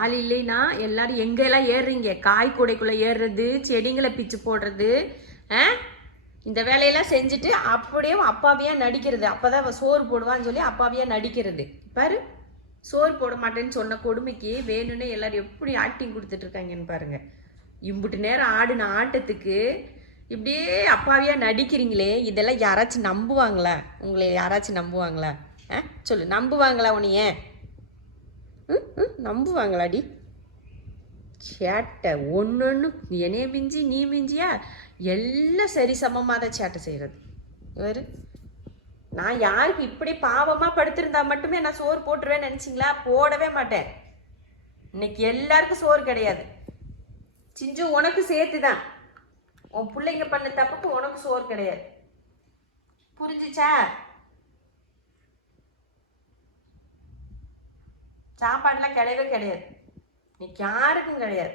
ஆள் இல்லைன்னா எல்லாரும் எங்கெல்லாம் ஏறுறீங்க? காய் கூடைக்குள்ளே ஏறுறது, செடிங்களை பிச்சு போடுறது, இந்த வேலையெல்லாம் செஞ்சுட்டு அப்படியே அப்பாவியா நடிக்கிறது. அப்போதான் சோறு போடுவான்னு சொல்லி அப்பாவியா நடிக்கிறது. பாரு, சோறு போட மாட்டேன்னு சொன்ன கொடுமைக்கு வேணும்னே எல்லாரும் எப்படி ஆக்டிங் கொடுத்துட்டு இருக்காங்கன்னு பாருங்க. இம்புட்டு நேரம் ஆடின ஆட்டத்துக்கு இப்படியே அப்பாவியா நடிக்கிறீங்களே, இதெல்லாம் யாராச்சும் நம்புவாங்களா? உங்களை யாராச்சும் நம்புவாங்களா? சொல்லு, நம்புவாங்களா? உன்னைய நம்புவாங்களாடி? சேட்டை ஒன்று என்னைய மிஞ்சி நீ மிஞ்சியா? எல்லாம் சரி சமமாக தான் சேட்டை செய்கிறது. வேறு நான் யாருக்கு இப்படி பாவமாக படுத்திருந்தா மட்டுமே நான் சோறு போட்டுருவேன்னு நினச்சிங்களா? போடவே மாட்டேன். இன்னைக்கு எல்லாருக்கும் சோறு கிடையாது. சிஞ்சு உனக்கு சேர்த்து தான். உன் பிள்ளைங்க பண்ண தப்புக்கு உனக்கு சோறு கிடையாது. புரிஞ்சுச்சா? சாப்பாடுலாம் கிடையவே கிடையாது. இன்னைக்கு யாருக்கும் கிடையாது.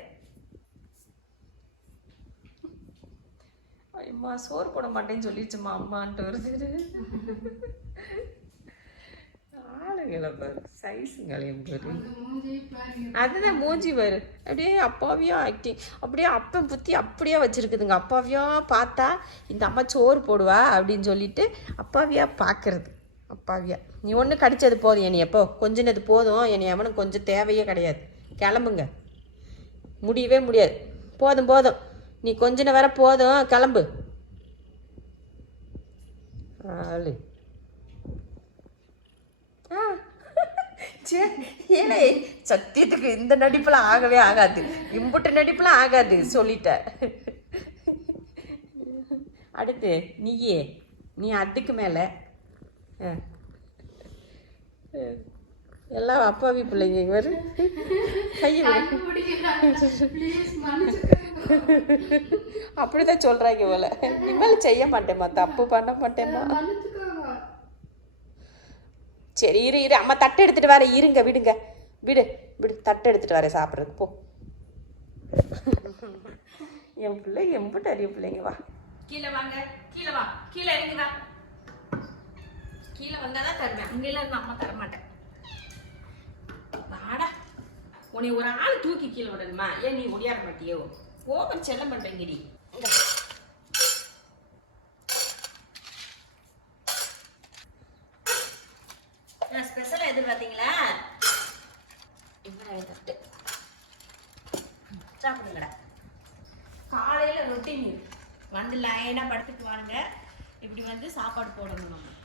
அம்மா சோறு போட மாட்டேன்னு சொல்லிடுச்சுமா அம்மான்ட்டு வருது. ஆளுங்களை பாரு, சைஸுங்களையும் பாரு. அதுதான் மூஞ்சி பாரு, அப்படியே அப்பாவியா ஆக்டிங், அப்படியே அப்பன் புத்தி அப்படியே வச்சிருக்குதுங்க. அப்பாவியா பார்த்தா இந்த அம்மா சோறு போடுவா அப்படின்னு சொல்லிட்டு அப்பாவியா பார்க்கறது. அப்பாவியா நீ ஒன்று கடிச்சது போதும், என்னை எப்போ கொஞ்சினது போதும், என்னை அவனுக்கு கொஞ்சம் தேவையே கிடையாது. கிளம்புங்க, முடியவே முடியாது. போதும் போதும், நீ கொஞ்சின வர போதும், கிளம்பு. ஆளு ஏனே சத்தியத்துக்கு இந்த நடிப்புலாம் ஆகவே ஆகாது, இம்புட்டு நடிப்புலாம் ஆகாது சொல்லிட்ட. அடுத்து நீ அதுக்கு மேலே எல்லாம் அப்பாவி பிள்ளைங்க வரு கையை அப்படிதான் சொல்றாங்க போல. இனிமேல் செய்ய மாட்டேம்மா, தப்பு பண்ண மாட்டேம்மா. சரி இரு அம்மா தட்டை எடுத்துட்டு வர. இருங்க, விடுங்க, விடு தட்டை எடுத்துட்டு வரேன் சாப்பிட்றதுக்கு. போ. என் பிள்ளை எம்பிட்டு அறிய பிள்ளைங்க. வா, கீழே வாங்க, கீழே வா, கீழே இறங்குதா. கீழே வந்தாதான் தருவேன், அங்கெல்லாம் இருந்து அம்மா தரமாட்டேன். வாடா, உன்னை ஒரு ஆள் தூக்கி கீழே விடணுமா? ஏன் நீ ஒடியார மாட்டியோ? ஓவர் செல்லம் பண்றீங்கடி. ஸ்பெஷலா எதிர்பார்த்தீங்களா? தட்டு சாப்பிடுங்கடா. காலையில ரொட்டீன் வந்து லைனா படுத்துட்டு வாங்க. இப்படி வந்து சாப்பாடு போடணும் நம்ம.